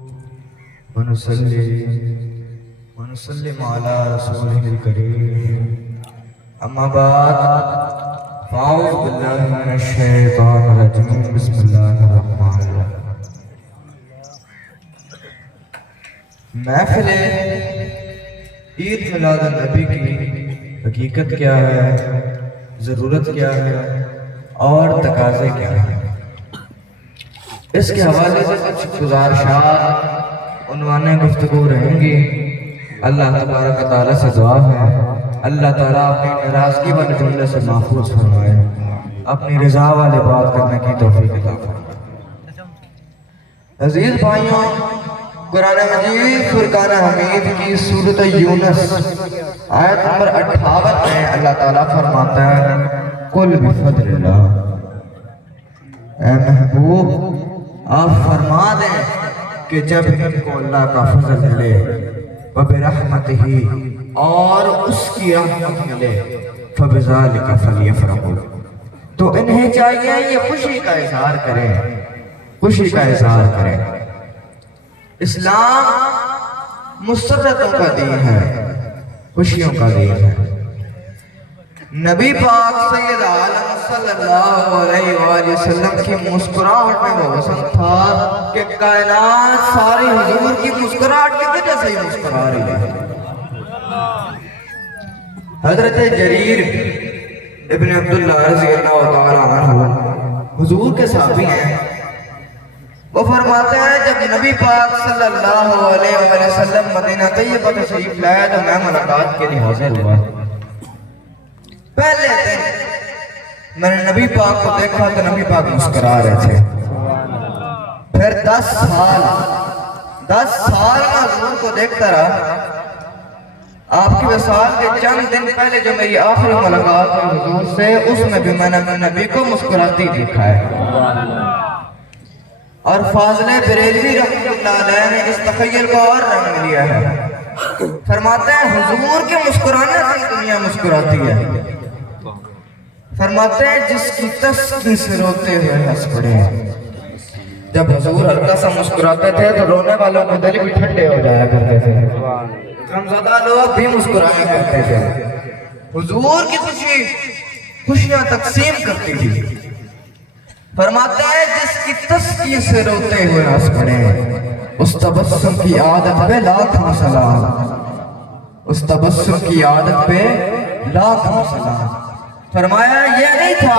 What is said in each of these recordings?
ونسلم على رسوله الكريم أما بعد فأعوذ بالله من الشيطان الرجيم بسم الله الرحمن الرحيم محفل عید میلاد النبی کی حقیقت کیا ہے، ضرورت کیا ہے اور تقاضے کیا ہیں، اس کے حوالے سے کچھ گزارشات عنوان گفتگو رہیں گی۔ اللہ تبارک تعالیٰ سے دعا ہے اللہ تعالیٰ اپنی ناراضگی والے جملے سے محفوظ فرمائے، اپنی رضا والے بات کرنے کی توفیق عطا فرمائے۔ عزیز بھائیوں، قرآن مجید فرقان حمید کی سورۃ یونس آیت نمبر 58 میں اللہ تعالیٰ فرماتا ہے قل بفضل اللہ، اے محبوب آپ فرما دیں کہ جب ان کو اللہ کا فضل ملے وبرحمتہ اور اس کی رحمت ملے فبذالک فلیفرحوا، تو انہیں چاہیے یہ خوشی کا اظہار کریں، خوشی کا اظہار کریں۔ اسلام مسرتوں کا دین ہے، خوشیوں کا دین ہے۔ نبی پاک سید عالم صلی اللہ علیہ وآلہ وسلم کی مسکراہٹ میں وہ وسن تھا کہ کائنات ساری حضور کی مسکراہٹ کی وجہ سے ہی مسکرا رہی ہے۔ حضرت جریر ابن عبداللہ رضی اللہ تعالیٰ عنہ حضور کے صحابی ہیں، وہ فرماتے ہیں جب نبی پاک صلی اللہ علیہ وسلم مدینہ طیبہ تشریف لائے تو میں ملاقات کے لیے حاضر ہوا۔ پہلے دن میں نے نبی پاک کو دیکھا تو نبی پاک مسکرا رہے تھے۔ پھر 10 سال میں حضور کو دیکھتا رہا۔ آپ کی وصال کے چند دن پہلے جو میری آخری ملاقات ہے حضور سے، اس میں بھی میں نے اپنے نبی کو مسکراتی دیکھا ہے۔ اور فاضل بریلوی رحمۃ اللہ علیہ نے اس تخیل کو اور رنگ لیا ہے۔ فرماتے ہیں حضور کے مسکرانے سے دنیا مسکراتی ہے۔ فرماتے ہیں جس کی تسکی سے روتے ہوئے ہنس پڑے۔ جب حضور ہلکا سا مسکراتے تھے تو رونے والوں کے دل بھی ٹھنڈے ہو جایا کرتے تھے، غمزدہ لوگ بھی مسکرایا کرتے تھے۔ حضور کی خوشیاں تقسیم کرتی تھی۔ فرماتے ہیں جس کی تسکی سے روتے ہوئے ہنس پڑے، اس تبسم کی عادت پہ لاکھوں سلام، اس تبسم کی عادت پہ لاکھوں سلام۔ فرمایا یہ نہیں تھا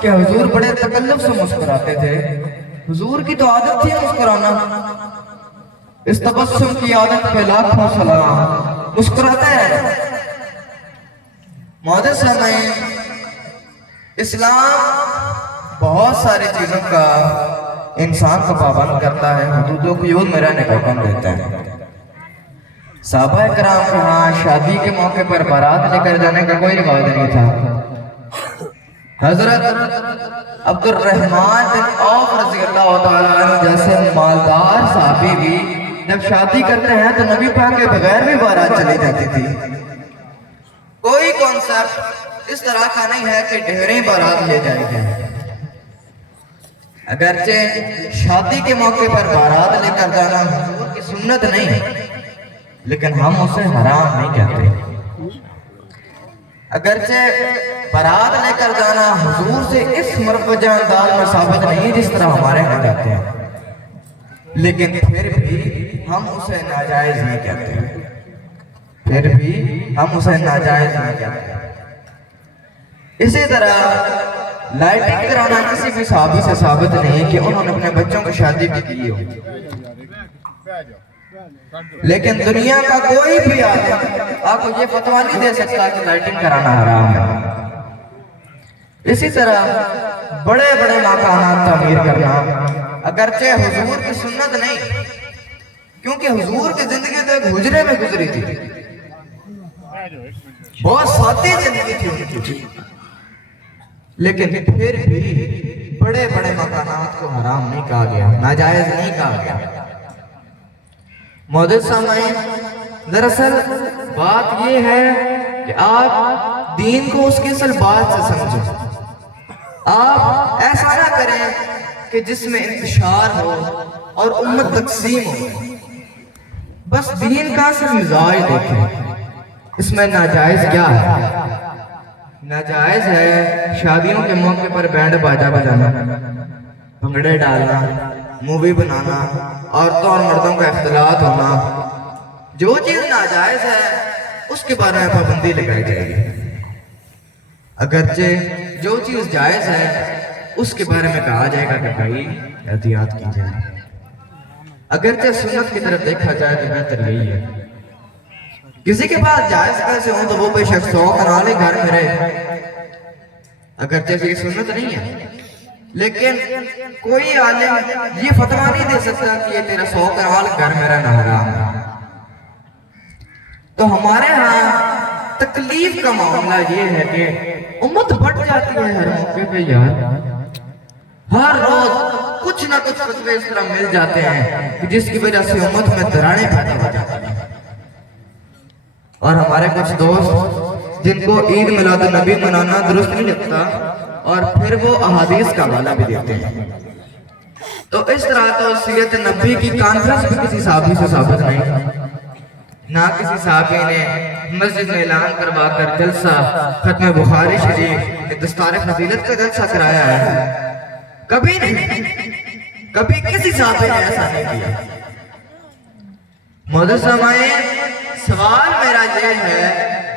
کہ حضور بڑے تکلف سے مسکراتے تھے، حضور کی تو عادت تھی مسکرانا۔ اس تبسم کی عادت پہ لاکھوں سلام، مسکراتے ہیں۔ معزز سامعین، اسلام بہت ساری چیزوں کا انسان کو پابند کرتا ہے، حدودوں کو یوں میں رہنے کا حکم دیتا ہے۔ صحابہ کرام کے ہاں شادی کے موقع پر بارات لے کر جانے کا کوئی رواج نہیں تھا۔ حضرت عبد الرحمن بن عوف رضی اللہ تعالیٰ عنہ جیسے مالدار صحابی بھی جب شادی کرتے ہیں تو نبی پاک کے بغیر بھی بارات چلی جاتی تھی۔ کوئی کانسیپٹ اس طرح کا نہیں ہے کہ ڈھیریں بارات لے جائیں گے۔ اگرچہ شادی کے موقع پر بارات لے کر جانا حضور کی سنت نہیں، لیکن ہم اسے حرام نہیں کہتے۔ اگرچہ بارات لے کر جانا حضور سے اس مروجہ انداز میں ثابت نہیں جس طرح ہمارے ہاں جاتے ہیں، لیکن پھر بھی ہم اسے ناجائز نہیں کہتے، پھر بھی ہم اسے ناجائز نہیں کہتے۔ اسی طرح لائٹنگ کرانا کسی بھی صحابی سے ثابت نہیں کہ انہوں نے اپنے بچوں کی شادی بھی کی ہو، لیکن دنیا کا کوئی بھی آدمی آپ کو یہ فتویٰ نہیں دے سکتا کہ لائٹنگ کرانا حرام ہے۔ اسی طرح بڑے بڑے مکانات تعمیر کرنا اگرچہ حضور کی سنت نہیں، کیونکہ حضور کی زندگی تو ایک حجرے میں گزری تھی، بہت سادی زندگی تھی ان کی، لیکن پھر بھی بڑے بڑے مکانات کو حرام نہیں کہا گیا، ناجائز نہیں کہا گیا۔ معزز سامعین، دراصل بات یہ ہے کہ آپ دین کو اس کی اصل بات سے سمجھیں۔ آپ ایسا نہ کریں کہ جس میں انتشار ہو اور امت تقسیم ہو گئی۔ بس دین کا اصل مزاج دیکھیں، اس میں ناجائز کیا ہے؟ ناجائز ہے شادیوں کے موقع پر بینڈ باجا بجانا، بھنگڑے ڈالنا، مووی بنانا، عورتوں اور مردوں کا اختلاط ہونا۔ جو چیز ناجائز ہے اس کے بارے میں پابندی لگائی جائے گی، اگرچہ جو چیز جائز ہے اس کے بارے میں کہا جائے گا کہ بھائی احتیاط کی جائے۔ اگرچہ سنت کی طرف دیکھا جائے تو بہتر یہی ہے، کسی کے پاس جائز پیسے ہوں تو وہ بے شک 100 کنال ہی گھر میں رہے، اگرچہ یہ سنت نہیں ہے، لیکن کوئی عالم یہ فتویٰ نہیں دے سکتا کہ یہ تیرا 100 کنال گھر میں رہنا حرام ہے۔ تو ہمارے ہاں تکلیف کا معاملہ یہ ہے کہ امت بڑھ جاتی ہے ہر موقع پہ یار، ہر روز کچھ نہ کچھ فتوے اس طرح مل جاتے ہیں کہ جس کی وجہ سے امت میں دراڑیں پیدا ہو جاتی ہیں۔ اور ہمارے کچھ دوست جن کو عید میلاد النبی منانا درست نہیں لگتا اور پھر وہ احادیث کا حوالہ بھی دیتے ہیں، تو اس طرح تو سیرت نبی کی کانفرنس بھی کسی صحابی سے ثابت نہیں، نہ کسی صحابی نے مسجد میں اعلان کروا کر جلسہ ختم بخاری شریف دستار فضیلت کا جلسہ کرایا ہے، کبھی نہیں، کبھی کسی صحابی نے ایسا نہیں کیا۔ معزز سامعین، سوال میرا یہ ہے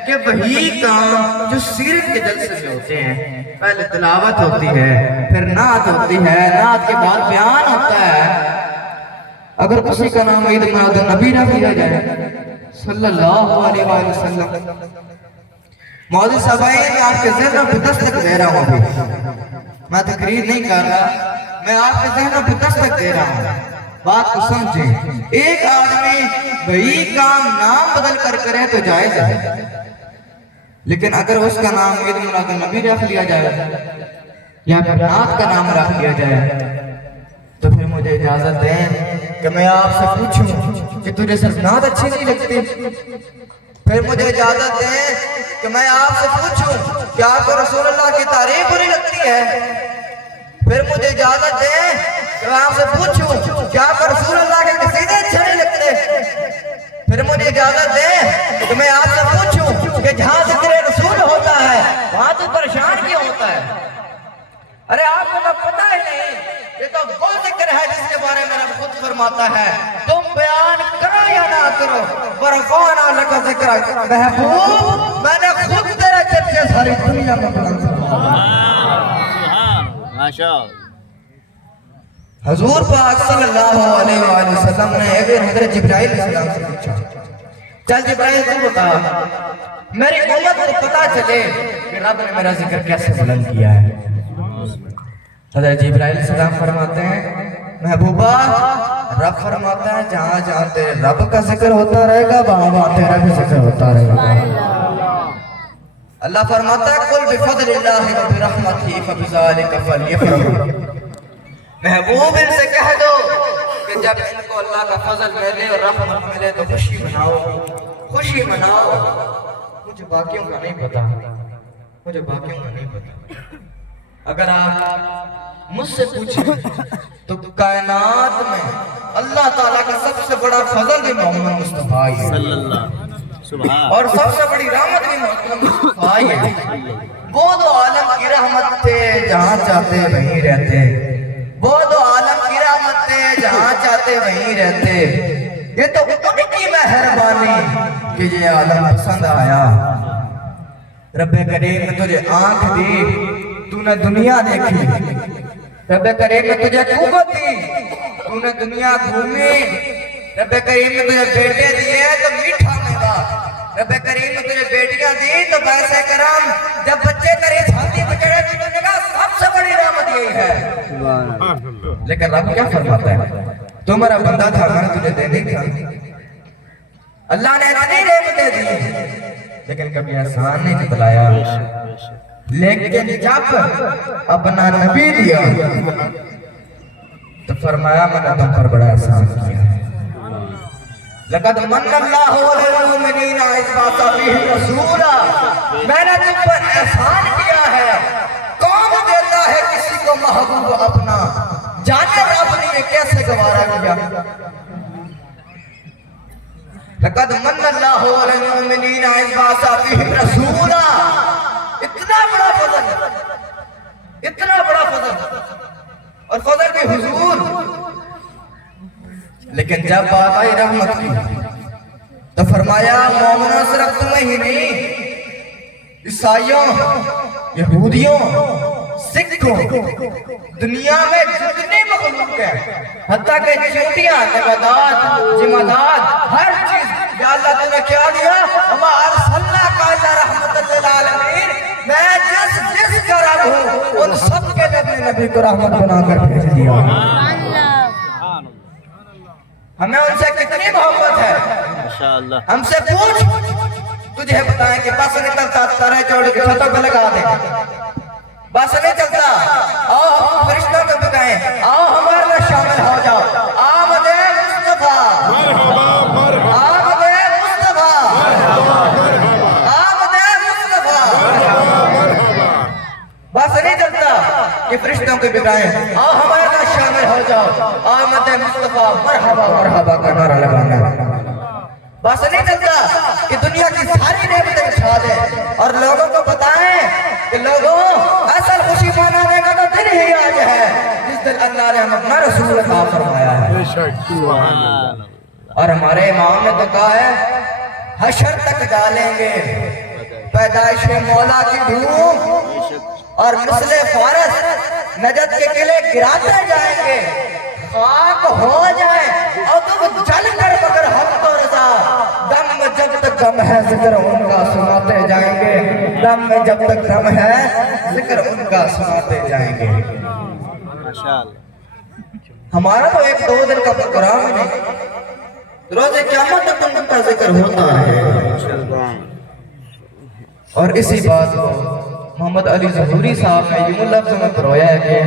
کہ وہی کام جو سیرت کے جلسے میں ہوتے ہیں، پہلے تلاوت ہوتی ہے، پھر نعت ہوتی ہے، نعت کے بعد بیان ہوتا ہے، اگر کسی کا نام عید میلاد النبی نہ لیا جائے صلی اللہ علیہ وآلہ وسلم، معزز سامعین میں آپ کے ذہنوں پہ دستک دے رہا ہوں، میں تقریر نہیں کر رہا، میں آپ کے ذہنوں پہ دستک دے رہا ہوں، بات کو سمجھیں۔ ایک آدمی وہی کام نام بدل کر کرے تو جائز ہے، لیکن اگر اس کا نام عید میلاد النبی رکھ لیا جائے یا پھر نعت کا نام رکھ لیا جائے تو پھر مجھے اجازت دیں کہ میں آپ سے پوچھوں کہ تجھے صرف نعت اچھی نہیں لگتی؟ پھر مجھے اجازت دیں کہ میں آپ سے پوچھوں کہ آپ کو رسول اللہ کی تعریف بری لگتی ہے؟ پھر مجھے اجازت دیں کہ میں آپ سے پوچھوں کہ آپ کو رسول اللہ کے قصیدے اچھے نہیں لگتے؟ پھر مجھے اجازت دیں کہ میں آپ سے پوچھوں کہ جہاں ذکر رسول ہوتا ہے وہاں تو پریشان کیوں ہوتا ہے؟ ارے آپ کو پتہ ہی نہیں، یہ تو وہ ذکر ہے جس کے بارے میں رب خود فرماتا ہے تم بیان کرو یا نہ کرو ورفعنا لک ذکرک، محبوب میں نے خود تیرے چرچے ساری دنیا میں بلند ماشاءاللہ۔ حضور پاک صلی اللہ علیہ وآلہ وسلم نے ایک دن حضرت جبرائیل علیہ السلام سے پوچھا، چل جبرائیل تو بتا میری امت کو پتا چلے کہ رب نے میرا ذکر کیسے بلند کیا ہے۔ حضرت جبرائیل علیہ السلام فرماتے ہیں محبوبہ، رب فرماتا ہے جہاں جہاں تیرے رب کا ذکر ہوتا رہے گا وہاں وہاں تیرا بھی ذکر ہوتا رہے گا۔ اللہ فرماتا ہے قل بفضل اللہ وبرحمتہ فبذلک فلیفرحوا، محبوب ان سے کہہ دو کہ جب ان کو اللہ کا فضل ملے اور رحمت ملے تو خوشی مناؤ، خوشی مناؤ۔ مجھے باقیوں کا نہیں پتا، مجھے باقیوں کا نہیں پتا، اگر آپ مجھ سے پوچھیں تو کائنات میں اللہ تعالیٰ کا سب سے بڑا فضل بھی محمد مصطفیٰ ہے صلی اللہ، اور سب سے بڑی رحمت بھی محمد مصطفیٰ ہے۔ وہ دو عالم کی رحمت تھے جہاں چاہتے وہیں رہتے، وہ دو عالم کی رحمت تھے جہاں چاہتے وہیں رہتے، یہ تو ان کی مہربانی کہ یہ عالم پسند آیا۔ رب کریم نے تجھے آنکھ دی تو نے دنیا دیکھی، رب کریم نے تجھے قوت دی تو نے دنیا گھومی، رب کریم نے تجھے بیٹے دیے تو میٹھا میوہ، رب کریم نے تجھے بیٹیاں دی تو پیسے کرم، جب بچے تیری چھاتی پہ چڑھے تو نے کہا سب سے بڑی رحمت یہی ہے۔ لیکن رب کیا فرماتا ہے تو میرا بندہ تھا میں نے تجھے دینی تھا، اللہ نے اتنی رحمتیں دی لیکن کبھی احسان نہیں جتلایا، لیکن جب اپنا نبی دیا تو فرمایا میں نے تم پر بڑا احسان کیا ہے۔ لقد من اللہ علی المؤمنین اذ بعث فیہم رسولا، میں نے تم پر احسان کیا ہے۔ کون دیتا ہے کسی کو محبوب اپنا؟ جانے رب نہیں نے کیسے گوارا کیا؟ لقد من اللہ علی المؤمنین اذ بعث فیہم رسولا. اتنا بڑا فضل، اتنا بڑا فضل، اور فضل بھی حضور. لیکن جب بات آئی رحمت کی تو فرمایا مومنوں صرف تمہیں ہی نہیں، عیسائیوں، یہودیوں، سکھوں، دنیا میں جتنی مخلوق ہے، حتیٰ کہ چوٹیاں، نباتات، جمادات، ہر چیز، یا اللہ تو نے کیا دیا؟ وَمَا أَرْسَلْنَاكَ إِلَّا رَحْمَةً لِلْعَالَمِينَ. میں جس کا رب ہوں ان سب کے لیے اپنے نبی کو رحمت بنا کر بھیج دیا. ہمیں ان سے کتنی محبت ہے. ماشاءاللہ. ہم سے پوچھ، تجھے بتائیں کہ بس نہیں چلتا تارے جوڑ کے چھتوں پہ لگا دیں. بس نہیں چلتا. آؤ ہم فرشتوں کو بتائیں، آؤ ہمارے میں شامل ہو جاؤ. آمد مصطفیٰ، آمد مصطفیٰ، آمد مصطفیٰ. بس نہیں چلتا کہ فرشتوں کو بتائیں، آؤ ہمارے میں شامل ہو جاؤ. آمد مصطفیٰ، مرحبا مرحبا کا نعرہ لگانا. بس نہیں چلتا کہ دنیا کی ساری نعمتیں اٹھا دیں اور لوگوں کو بتائیں کہ لوگوں اصل خوشی منانے کا تو دن ہی آج ہے جس دن اللہ نے ہمیں اپنا رسول عطا فرمایا ہے. اور ہمارے امام نے تو کہا ہے حشر تک ڈالیں گے پیدائش مولا کی دھوم اور مثل فارس نجد کے قلعے گراتے جائیں گے. خاک ہو جائیں اور تم جل کر مگر ہم تو رضا. دم میں جب تک دم ہے ذکر ان کا سناتے جائیں گے. دم میں جب تک دم ہے ذکر ان کا سناتے جائیں گے. ماشاءاللہ. ہمارا تو ایک دو دن کا پروگرام ہے نہیں، روز قیامت تک ان کا ذکر ہوتا ہے. اور اسی بات کو محمد علی ظہوری صاحب نے یوں لفظ میں پرویا ہے کہ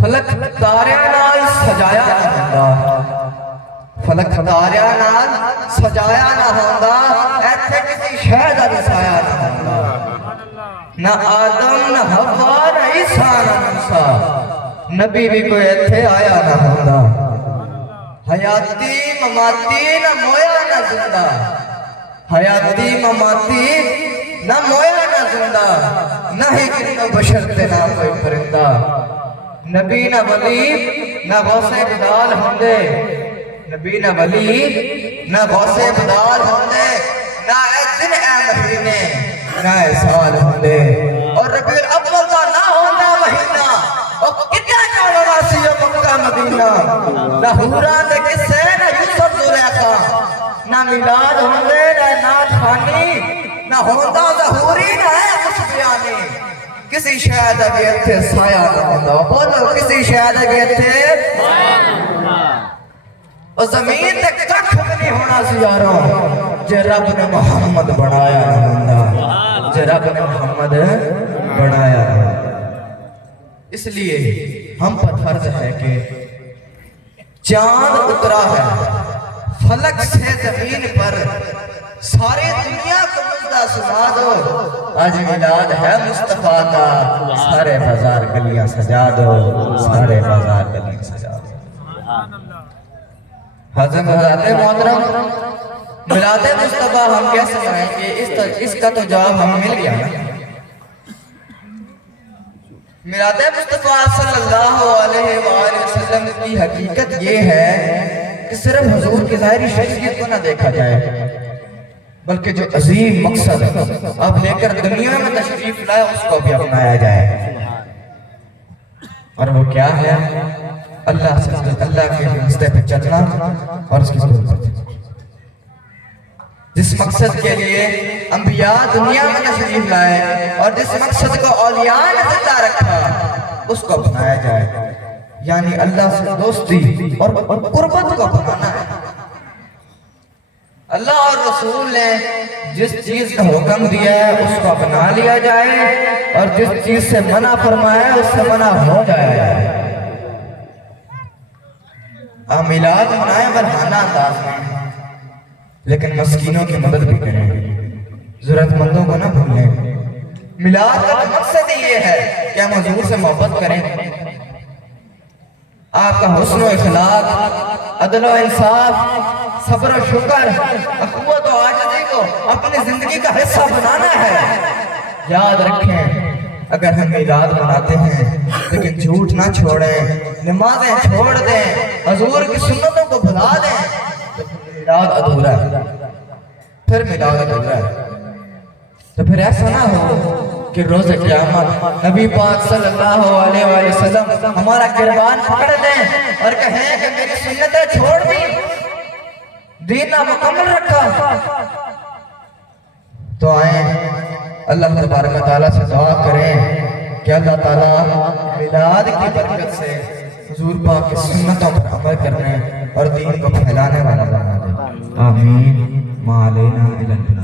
فلک تاریاں نال سجایا نہ ہوندا، فلک تاریاں نال سجایا نہ ہوندا، ایتھے کسی شے دا وسایا نہ ہوندا. نہ آدم نہ حوا نہ عیسیٰ نہ موسیٰ، نبی بھی کوئی ایتھے آیا نہ ہوندا. حیاتی مماتی نہ مویا نہ زندہ، حیاتی مماتی نہ مویا نہ زندہ، نہ ہی کنو بشر تے نہ کوئی پرندہ. نبی نہ ولی نہ غوث بدال ہوندے، نبی نہ ولی نہ غوث بدال ہوندے، نہ اے دن اے مہینے نہ اے سال ہوندے. اور ربیع الاول کا نہ ہوندہ مہینہ اور کتنا چاڑو راسی مکہ مدینہ. نہ حورا دے قصے نہ یوسف زلیخا، نہ میلاد ہوندے نہ نات خوانی، نہ ہوندہ ظہوری نہ ہے خوشبیانی. کسی شاید اگیت تھے سایہ نہ ہوندہ. بولو کسی شاید اگیت تھے اور زمین تک کٹھ نہیں ہونا سیاروں جے رب نے محمد بڑھایا نہ ہوندہ، جے رب نے محمد بڑھایا نہ ہوندہ. اس لیے ہم پر فرض ہے کہ چاند اترا ہے فلک سے زمین پر، سارے دنیا کو مجدہ سنا دو. آج میلاد ہے مصطفیٰ کا، سارے بازار گلیاں سجا دو، سارے بازار گلیاں سجا دو. حضرت محترم میلاد مصطفیٰ ہم کیسے منائیں گے؟ اس کا تو جواب ہمیں مل گیا نا. میلاد مصطفیٰ صلی اللہ علیہ وآلہ وسلم کی حقیقت یہ ہے کہ صرف حضور کی ظاہری شخصیت کو نہ دیکھا جائے بلکہ جو عظیم مقصد اب لے کر دنیا میں تشریف لائے اس کو بھی اپنایا جائے. اور وہ کیا ہے؟ اللہ کے راستے پہ چلنا اور اس کی ضرورت ہے. جس مقصد کے لیے انبیاء دنیا میں تشریف لائے اور جس مقصد کو اولیاء نے زندہ رکھا اس کو اپنایا جائے. یعنی اللہ سے دوستی اور قربت کو اپنانا ہے. اللہ اور رسول نے جس چیز کا حکم دیا ہے اس کو اپنا لیا جائے اور جس چیز سے منع فرمایا ہے اس سے منع ہو جائے. میلاد منائیں برہانہ انداز میں، لیکن مسکینوں کی مدد بھی کریں، ضرورت مندوں کو نہ بھولیں. میلاد کا مقصد ہی یہ ہے کہ ہم حضور سے محبت کریں. آپ کا حسن و اخلاق، عدل و انصاف، صبر و شکر، اخوت و عاجزی کو اپنی زندگی کا حصہ بنانا ہے۔ یاد رکھیں اگر ہم میلاد مناتے ہیں لیکن جھوٹ نہ چھوڑیں، نمازیں چھوڑ دیں، حضور کی سنتوں کو بھلا دیں تو میلاد ادھورا ہے، پھر میلاد ادھورا ہے۔ تو پھر ایسا نہ ہو کہ روز قیامت نبی پاک صلی اللہ علیہ وآلہ وسلم ہمارا قربان پکڑ لیں اور کہیں کہ میری سنتیں چھوڑ دی، دین مکمل رکھا۔ تو آئیں اللہ تبارک و تعالیٰ سے دعا کریں کہ اللہ تعالیٰ میلاد کی برکت سے حضور پاک کی سنتوں پر عمل کرنے اور دین کو پھیلانے والا بنا دے۔ آمین۔ ما علینا الا البلاغ۔